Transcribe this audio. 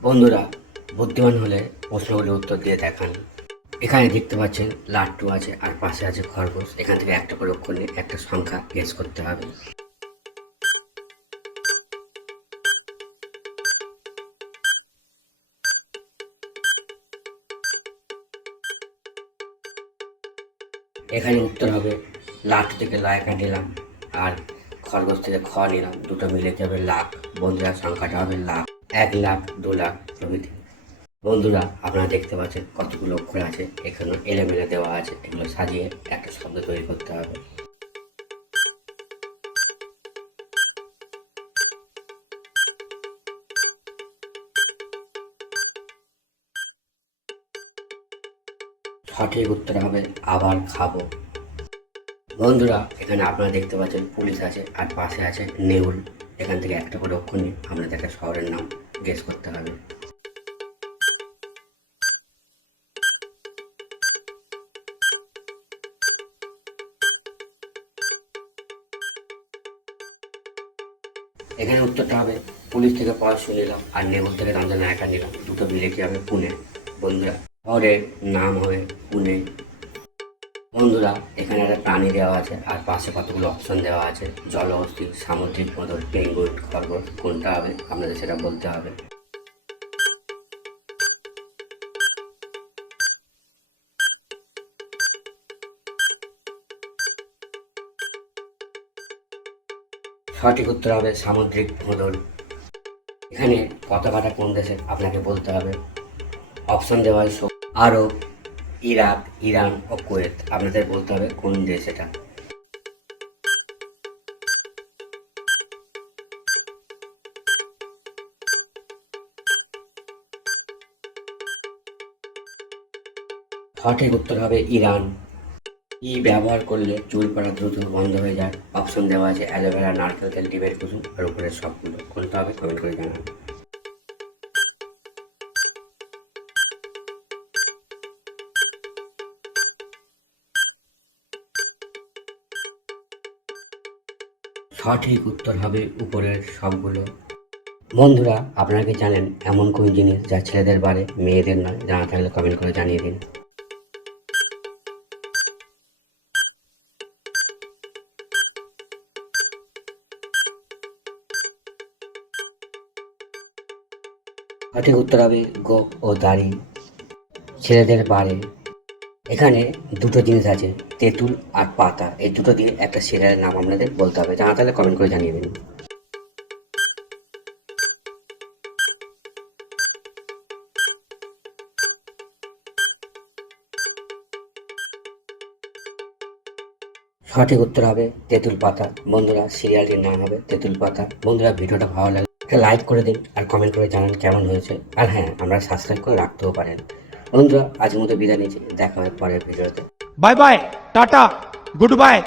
বন্ধুরা, বুদ্ধিমান হলে প্রশ্নগুলির উত্তর দিয়ে দেখান। এখানে দেখতে পাচ্ছেন লাট্টু আছে আর পাশে আছে খরগোশ। এখান থেকে একটা করে অক্ষর নিয়ে একটা সংখ্যা গেস করতে হবে। এখানে উত্তর হবে লাট্টু থেকে লয়কা নিলাম আর খরগোশ থেকে খ নিলাম, দুটো মিলে যাবে লাখ। বন্ধুরা, সংখ্যাটা হবে লাখ, 1,00,000, 2,00,000 প্রভৃতি। বন্ধুরা, আপনারা দেখতে পাচ্ছেন কতগুলো অক্ষর আছে, এখানে এলোমেলো দেওয়া আছে। এগুলো সাজিয়ে একটা শব্দ তৈরি করতে হবে। সঠিক উত্তর হবে আবার খাবো। বন্ধুরা, এখানে আপনারা দেখতে পাচ্ছেন পুলিশ আছে আর পাশে আছে নেউল। এখান থেকে একটা করে অক্ষর নিয়ে আপনাদের একটা শহরের নাম গেস করতে হবে। এখানে উত্তরটা হবে পুলিশ থেকে পড়াশোনা নিলাম আর নেউল থেকে রঞ্জনায়কা নিলাম, দুটো মিলে কি হবে পুনে। বন্ধুরা, শহরের নাম হবে পুনে। বন্ধুরা, এখানে একটা প্রাণী দেওয়া আছে আর পাশে কতগুলো অপশন দেওয়া আছে। জলহস্তী, সামুদ্রিক বাঁদর, পেঙ্গুইন, খরগোশ। কোনটা হবে আপনাদের সেটা বলতে হবে। সঠিক উত্তর হবে সামুদ্রিক বাঁদর। এখানে পতাকাটা কোন দেশের আপনাকে বলতে হবে। অপশন দেওয়া হয় আরব, ইরাক, ইরান ও কুয়েত। আপনাদের বলতে হবে কোন দেশ এটা। সঠিক উত্তর হবে ইরান। কি ব্যবহার করলে চুল পড়া দ্রুত বন্ধ হয়ে যায়? অপশন দেওয়া আছে অ্যালোভেরা, নারকেল তেল, ডিমের কুসুম আর উপরের সবগুলো। কোনটা হবে কমেন্ট করে জানান। সঠিক উত্তর হবে উপরের সবগুলো। বন্ধুরা, আপনারা কি জানেন এমন কোন জিনিস যা ছেলেদের বাড়ে মেয়েদের নয়? জানা থাকলে কমেন্ট করে জানিয়ে দিন। সঠিক উত্তর হবে গোঁফ ও দাড়ি ছেলেদের বাড়ে। এখানে দুটো জিনিস আছে, তেঁতুল আর পাতা। এই দুটো দিয়ে একটা সিরিয়ালের নাম আপনাদের বলতে হবে। জানা থাকলে কমেন্ট করে জানিয়ে দিন। সঠিক উত্তর হবে তেঁতুল পাতা। বন্ধুরা, সিরিয়ালটির নাম হবে তেঁতুল পাতা। বন্ধুরা, ভিডিওটা ভালো লাগলে একটা লাইক করে দিন আর কমেন্ট করে জানান কেমন হয়েছে। আর হ্যাঁ, আমরা সাবস্ক্রাইব করে রাখতেও পারেন। বন্ধুরা, আজকের মতো বিদায় নিচ্ছি, দেখা হবে পরের ভিডিওতে। Bye bye tata good bye.